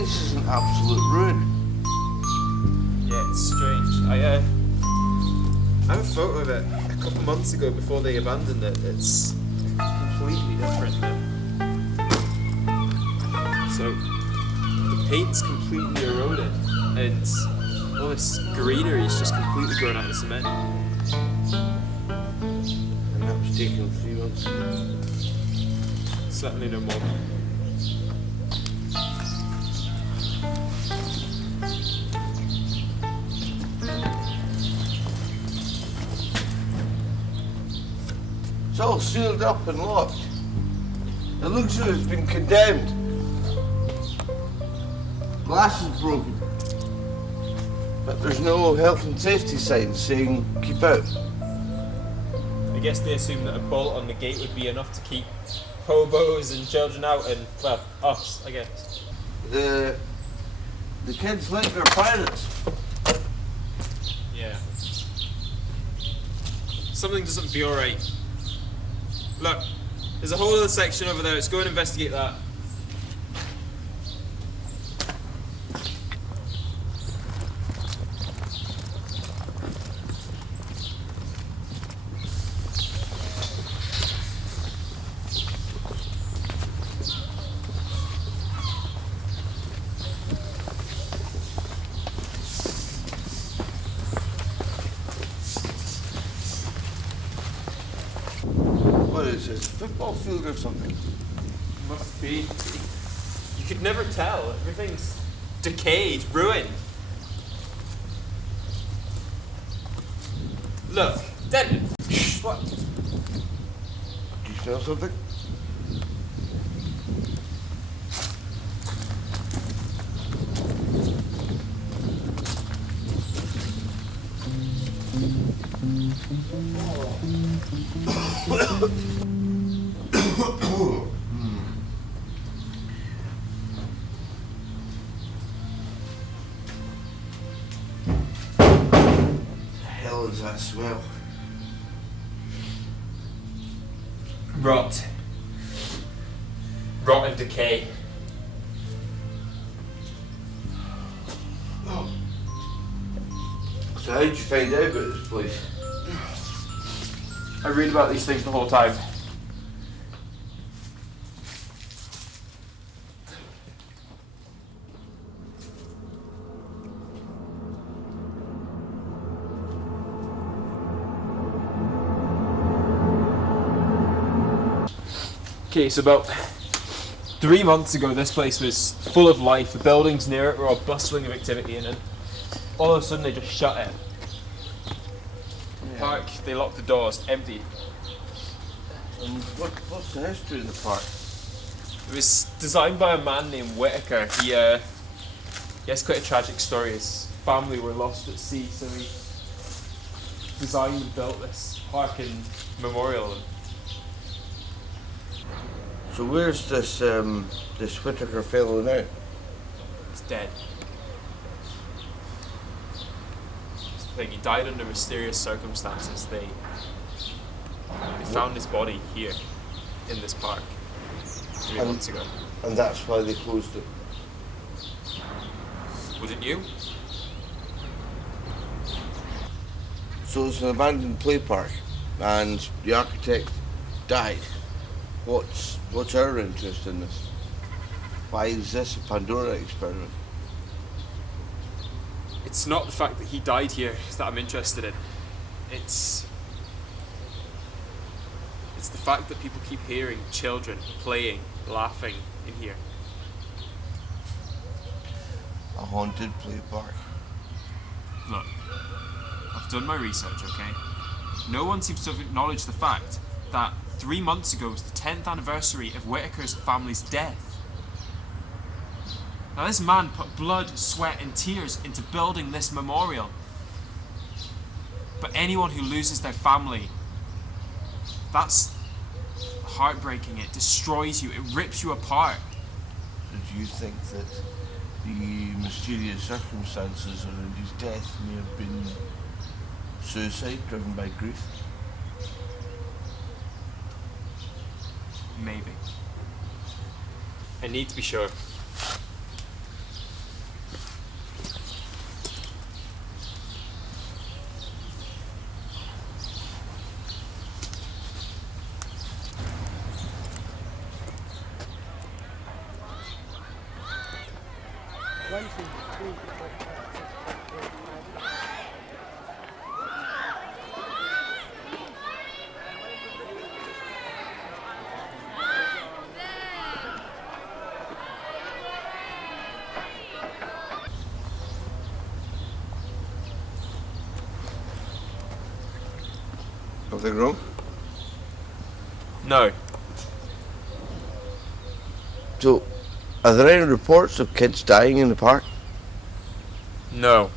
place is an absolute ruin. Yeah, it's strange. I have a photo of it a couple months ago before they abandoned it. It's completely different now. So, the paint's completely eroded, and all this greenery is just completely grown out of the cement. And that was taken 3 months ago. Certainly no more. It's all sealed up and locked. It looks as though it's been condemned. Glass is broken. But there's no health and safety sign saying keep out. I guess they assumed that a bolt on the gate would be enough to keep hobos and children out, and, well, us, I guess. The kids think they're pirates. Yeah. Something doesn't feel right. Look, there's a whole other section over there. Let's go and investigate that. What is this, a football field or something? Must be. You could never tell. Everything's decayed, ruined. Look, Denton. What? Do you smell something? The hell is that smell? Rot. Rot and decay. So how did you find out about this place? I read about these things the whole time. Okay, so about 3 months ago, this place was full of life. The buildings near it were all bustling of activity, and then all of a sudden they just shut it. Park, they locked the doors, empty. And what's the history of the park? It was designed by a man named Whitaker. He has quite a tragic story. His family were lost at sea, so he designed and built this park and memorial. So where's this Whitaker fellow now? He's dead. That's the thing, he died under mysterious circumstances. They found his body here, in this park, 3 months ago. And that's why they closed it. Wouldn't you? So it's an abandoned play park, and the architect died. What's our interest in this? Why is this a Pandora experiment? It's not the fact that he died here that I'm interested in. It's the fact that people keep hearing children playing, laughing in here. A haunted play park. Look, I've done my research, okay? No one seems to have acknowledged the fact that 3 months ago was the 10th anniversary of Whitaker's family's death. Now this man put blood, sweat and tears into building this memorial. But anyone who loses their family, that's heartbreaking. It destroys you, it rips you apart. So do you think that the mysterious circumstances around his death may have been suicide driven by grief? Maybe. I need to be sure. One, two, three, four, five, six, seven, eight, nine. Nothing wrong? No. So, are there any reports of kids dying in the park? No.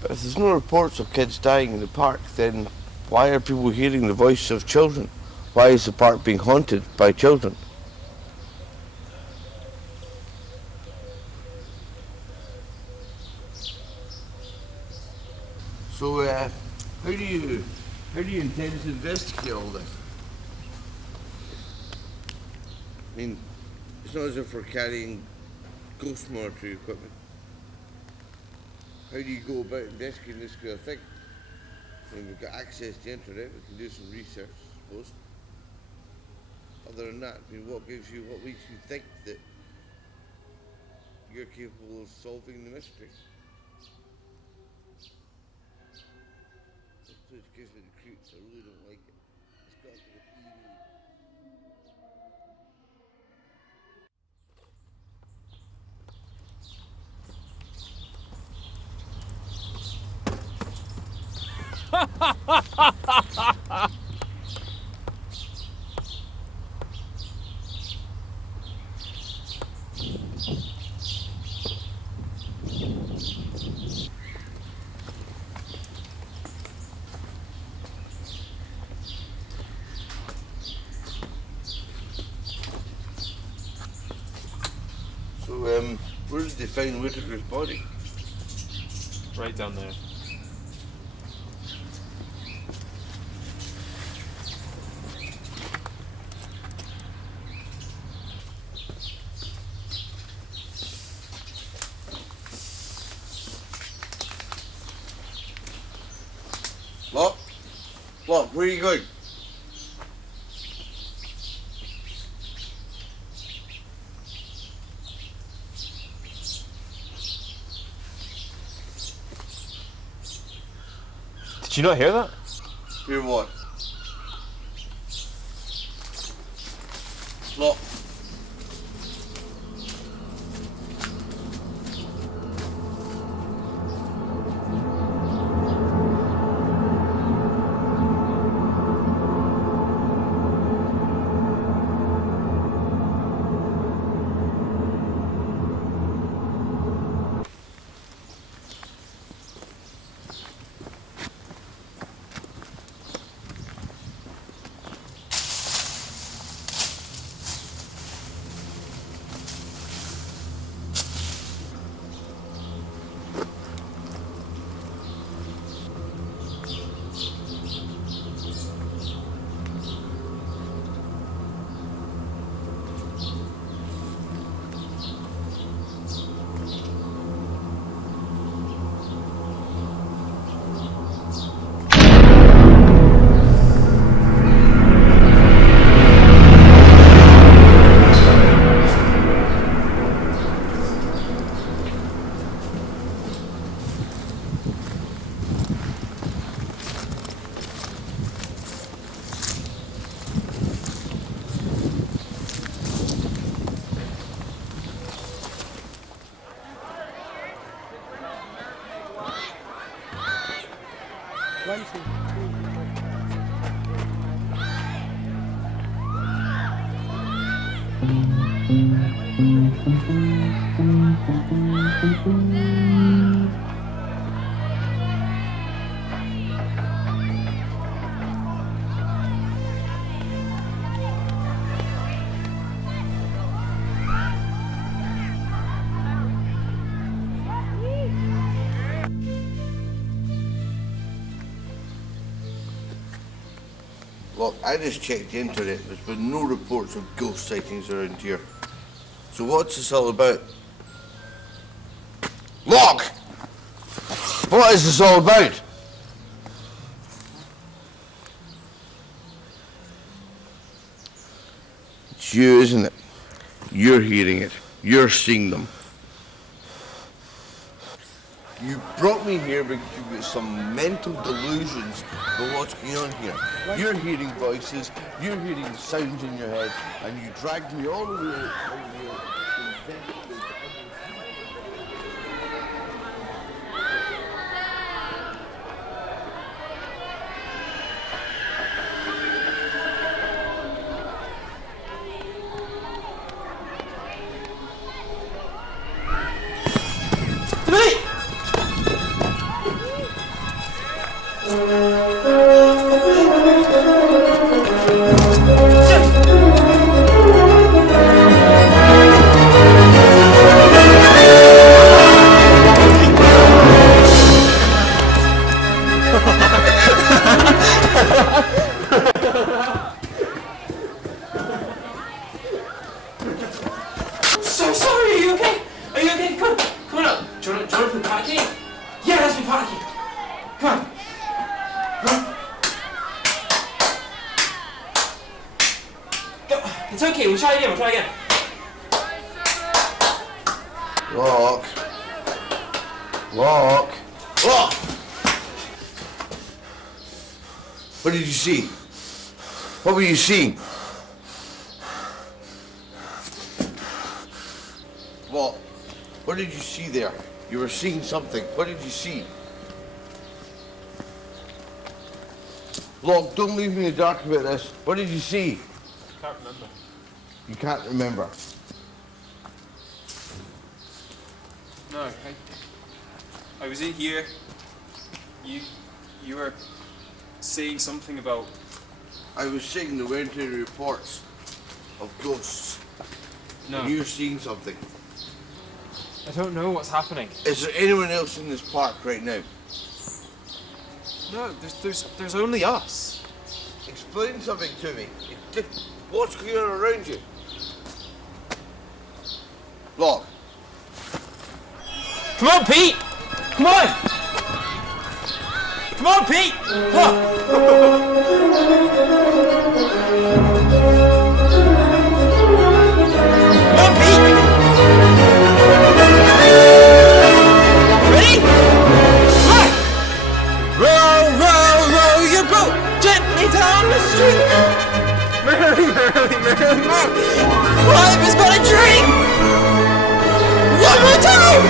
But if there's no reports of kids dying in the park, then why are people hearing the voice of children? Why is the park being haunted by children? So, how do you intend to investigate all this? I mean, it's not as if we're carrying ghost monitoring equipment. How do you go about investigating this kind of thing? I mean, we've got access to the internet, we can do some research, I suppose. Other than that, I mean, what makes you think that you're capable of solving the mystery? This place gives me the creeps, I really don't like it. It's got a bit of eerie. So, where did they find Whittaker's body? Right down there. Locke? Locke, where are you going? Did you not hear that? Hear what? Locke. One, two, three, four, five, six, seven, eight, nine. Look, I just checked the internet. There's been no reports of ghost sightings around here. So what's this all about? Locke! What is this all about? It's you, isn't it? You're hearing it. You're seeing them. You brought me here because you've got some mental delusions about what's going on here. You're hearing voices, you're hearing sounds in your head, and you dragged me all the way over here. So sorry, are you okay? Are you okay? Come on up. Do you want to play party? Yeah, let's play party. Come on. Go. It's okay, we'll try again. Locke. Locke. Locke! What did you see? What were you seeing? Locke, what did you see there? You were seeing something. What did you see? Locke, don't leave me in the dark about this. What did you see? I can't remember. You can't remember. No, I was in here. You were saying something about. I was saying there weren't any reports of ghosts. No. And you're seeing something. I don't know what's happening. Is there anyone else in this park right now? No, there's only us. Explain something to me. What's going on around you? Locke. Come on, Pete! Come on! Come on, Pete! Come on, Pete! Ready? Come on! Row your boat gently down the stream. Merrily, life is but a dream. One more time!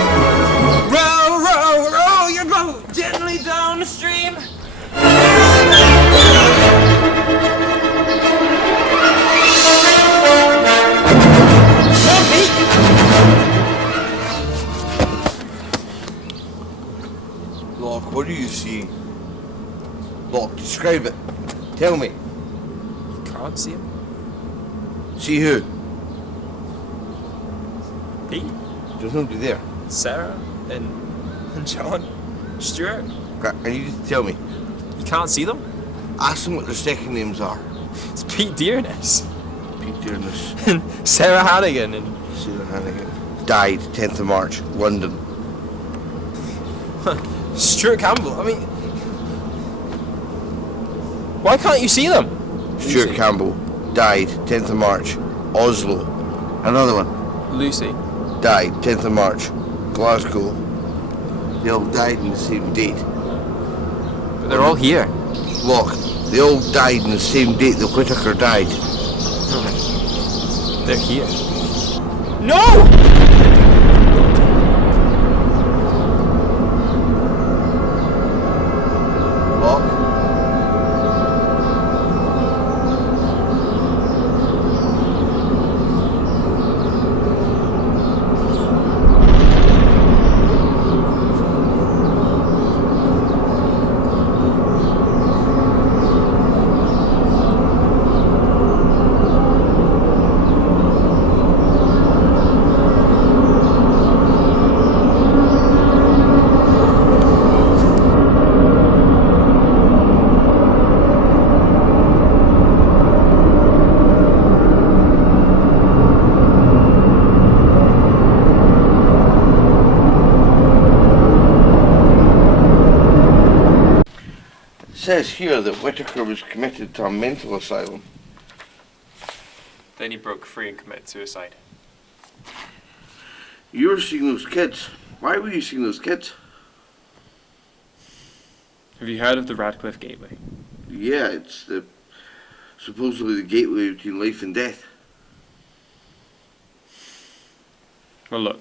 Row your boat gently down the stream. Locke, what do you see? Locke, describe it. Tell me. Can't see him. See who? Pete, There's nobody there. Sarah, and John, Stuart. I need you to tell me. You can't see them? Ask them what their second names are. It's Pete Dearness Pete Dearness, and Sarah Hannigan and Sarah Hannigan. Died 10th of March, London. Stuart Campbell. I mean, why can't you see them? Stuart Lucy. Campbell died 10th of March, Oslo. Another one Lucy. died 10th of March, Glasgow. They all died on the same date. But they're all here. Locke, they all died on the same date that Whittaker died. They're here. No! Locke? says here that Whitaker was committed to a mental asylum. Then he broke free and committed suicide. You were seeing those kids. Why were you seeing those kids? Have you heard of the Radcliffe Gateway? Yeah, it's supposedly the gateway between life and death. Well, look.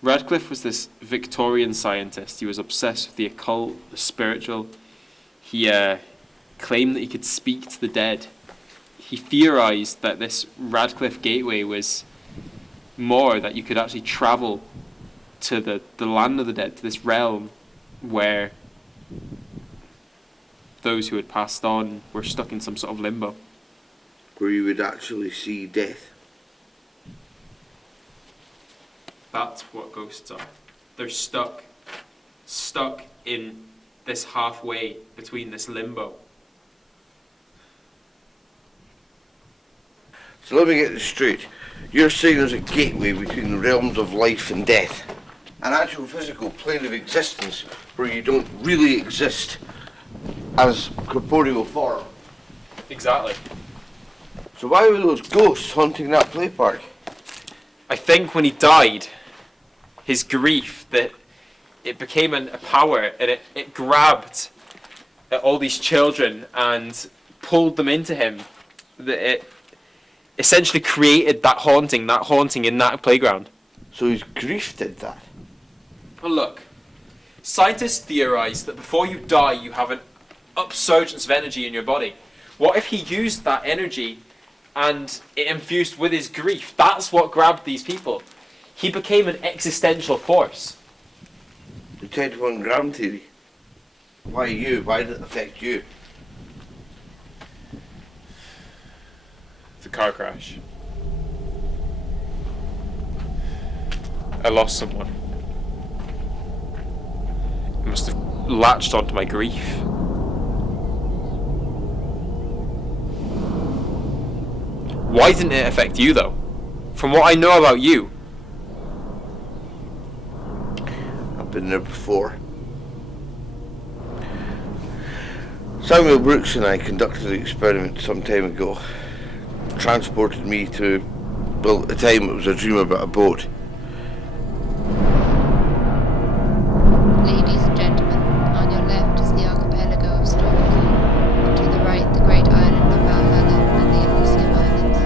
Radcliffe was this Victorian scientist. He was obsessed with the occult, the spiritual. He claimed that he could speak to the dead. He theorized that this Radcliffe Gateway was more, that you could actually travel to the land of the dead, to this realm where those who had passed on were stuck in some sort of limbo. Where you would actually see death. That's what ghosts are. They're stuck in this halfway between this limbo. So let me get this straight. You're saying there's a gateway between the realms of life and death. An actual physical plane of existence where you don't really exist as corporeal form. Exactly. So why were those ghosts haunting that play park? I think when he died, his grief, that it became a power, and it grabbed at all these children and pulled them into him. That it essentially created that haunting in that playground. So his grief did that? Well, look, scientists theorize that before you die, you have an upsurgence of energy in your body. What if he used that energy and it infused with his grief? That's what grabbed these people. He became an existential force. The 10-to-1 gram theory. Why you? Why did it affect you? The car crash. I lost someone. It must have latched onto my grief. Why didn't it affect you, though? From what I know about you. I've been there before. Samuel Brooks and I conducted an experiment some time ago. Transported me to, well, at the time it was a dream about a boat. Ladies and gentlemen, on your left is the archipelago of Stork. To the right, the great island of Valhalla and the Elysium Islands.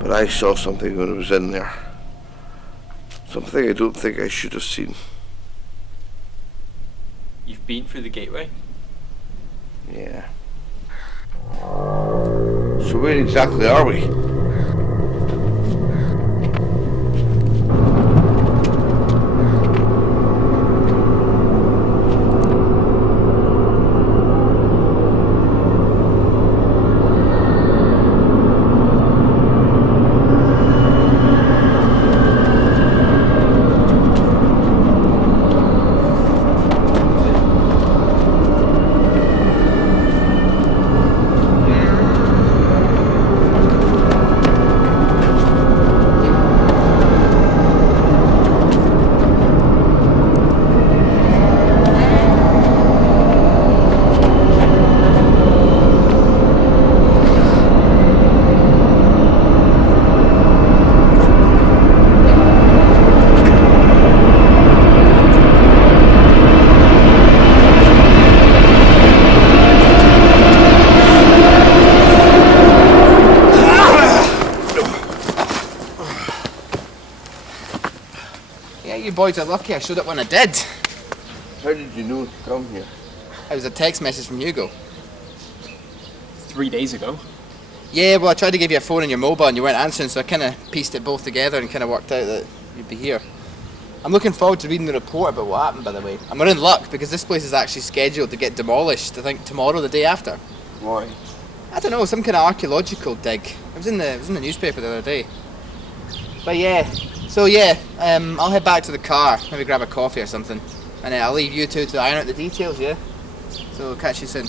But I saw something when I was in there. Something I don't think I should have seen. You've been through the gateway? Yeah. So where exactly are we? Yeah, you boys are lucky I showed up when I did. How did you know to come here? It was a text message from Hugo. 3 days ago. Yeah, well, I tried to give you a phone on your mobile and you weren't answering, so I kind of pieced it both together and kind of worked out that you'd be here. I'm looking forward to reading the report about what happened, by the way. And we're in luck because this place is actually scheduled to get demolished, I think, tomorrow, the day after. Why? I don't know, some kind of archaeological dig. It was in the newspaper the other day. But yeah, so yeah, I'll head back to the car, maybe grab a coffee or something. And I'll leave you two to iron out the details, yeah? So catch you soon.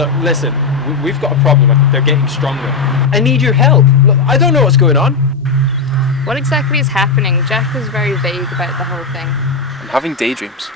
Look, listen, we've got a problem. They're getting stronger. I need your help. Look, I don't know what's going on. What exactly is happening? Jack was very vague about the whole thing. I'm having daydreams.